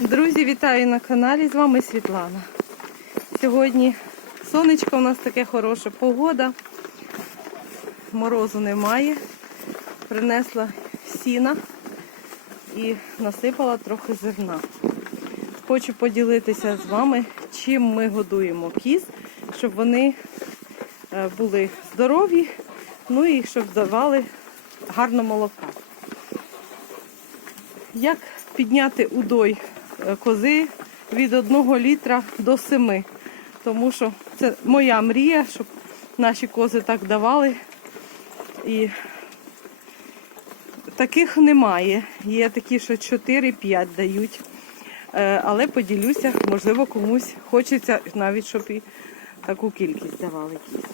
Друзі, вітаю на каналі. З вами Світлана. Сьогодні сонечко у нас таке хороша погода. Морозу немає. Принесла сіна і насипала трохи зерна. Хочу поділитися з вами, чим ми годуємо кіз, щоб вони е, були здорові, ну і щоб давали гарно молока. Як підняти удой кози від 1 літра до 7? Тому що це моя мрія, щоб наші кози так давали. І таких немає. Є такі, що 4-5 дають. Е, Але поділюся, можливо, комусь хочеться навіть, щоб і таку кількість давали кіз.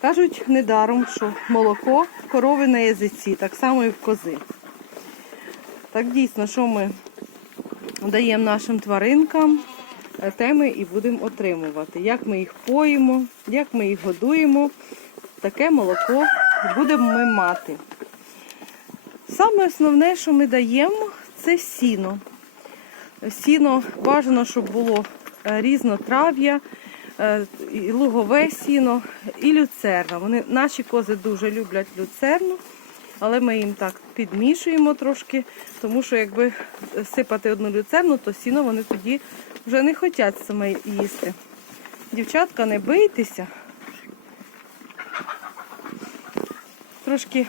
Кажуть недаром, що молоко корови на язиці, так само і в кози. Так дійсно, що ми даємо нашим тваринкам, е, те ми і будемо отримувати. Як ми їх поїмо, як ми їх годуємо, таке молоко будемо ми мати. Саме основне, що ми даємо, це сіно. Сіно бажано, щоб було е, різнотрав'я, е, і лугове сіно і люцерна. Вони, наші кози дуже люблять люцерну, але ми їм так підмішуємо трошки, тому що якби сипати одну люцерну, то сіно вони тоді вже не хочуть саме їсти. Дівчатка, не бийтеся. Трошки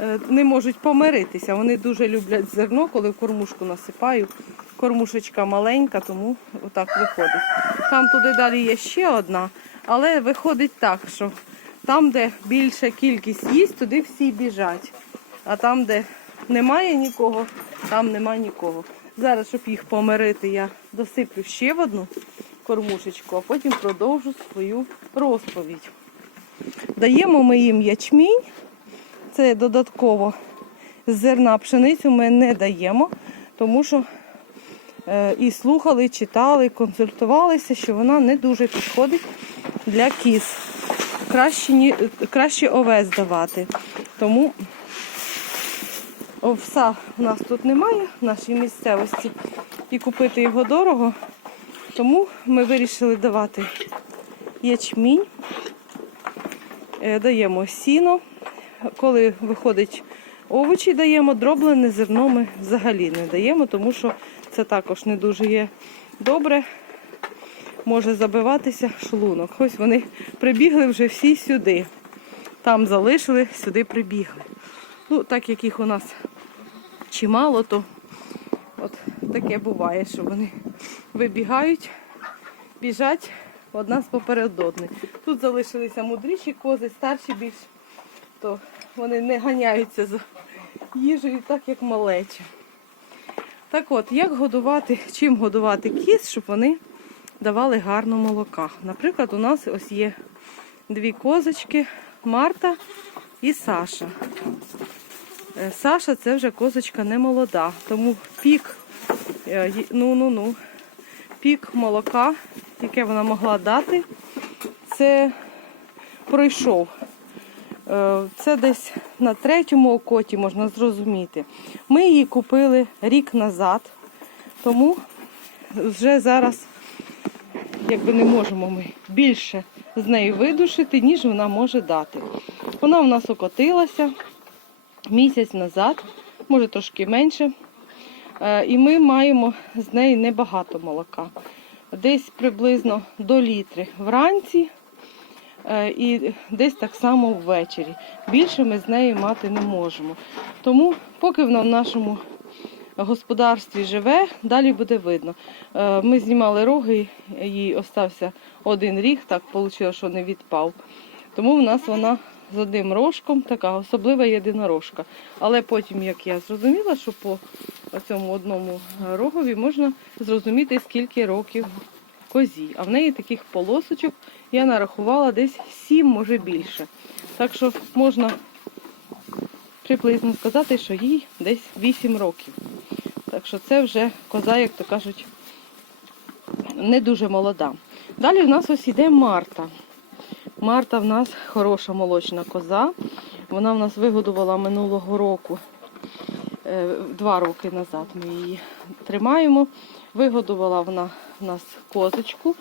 е, не можуть помиритися. Вони дуже люблять зерно, коли в кормушку насипаю. Кормушечка маленька, тому отак виходить. Там туди далі є ще одна, але виходить так, що там, де більша кількість їсть, туди всі біжать. А там, де немає нікого, там нема нікого. Зараз, щоб їх помирити, я досиплю ще в одну кормушечку, а потім продовжу свою розповідь. Даємо ми їм ячмінь. Це додатково з зерна пшеницю ми не даємо, тому що е, і слухали, читали, консультувалися, що вона не дуже підходить для кіз. Краще, ні- краще овес давати. Тому овса у нас тут немає в нашій місцевості. І купити його дорого. Тому ми вирішили давати ячмінь. Е, даємо сіно. Коли виходить овочі, даємо дроблене зерно ми взагалі не даємо, тому що це також не дуже є добре. Може забиватися шлунок. Ось вони прибігли вже всі сюди. Там залишили, сюди прибігли. Ну, так як їх у нас чимало, то от таке буває, що вони вибігають, біжать одна з поперед одної. Тут залишилися мудріші кози, старші більш, то вони не ганяються за їжею, так як малеча. Так от, як годувати, чим годувати кіз, щоб вони давали гарно молока. Наприклад, у нас ось є дві козочки, Марта і Саша. Е, Саша це вже козочка не молода, тому пік, е, ну, ну, ну, пік молока, яке вона могла дати, це пройшов. Е, Це десь на третьому окоті можна зрозуміти. Ми її купили рік назад, тому вже зараз якби не можемо ми більше з неї видушити, ніж вона може дати. Вона у нас окотилася місяць назад, може трошки менше. Е, І ми маємо з неї небагато молока. Десь приблизно до літри вранці е, і десь так само ввечері. Більше ми з нею мати не можемо. Тому, поки вона в нашому господарстві живе, далі буде видно. Е, Ми знімали роги, їй остався один ріг, так вийшло, що не відпав. Тому в нас вона з одним рожком, така особлива єдинорожка. Але потім, як я зрозуміла, що по цьому одному рогові можна зрозуміти, скільки років козі. А в неї таких полосочок я нарахувала десь 7, може більше. Так що можна приблизно сказати, що їй десь 8 років. Так що це вже коза, як то кажуть, не дуже молода. Далі в нас ось іде Марта. Марта в нас хороша молочна коза. Вона в нас вигодувала минулого року Е, Два роки назад ми її тримаємо. Вигодувала вона в нас козочку.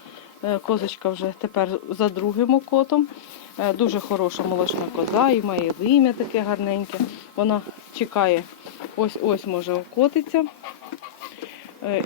Е, Козочка вже тепер за другим окотом. Е, Дуже хороша молочна коза і має вим'я таке гарненьке. Вона чекає, ось ось може окотиться. Е,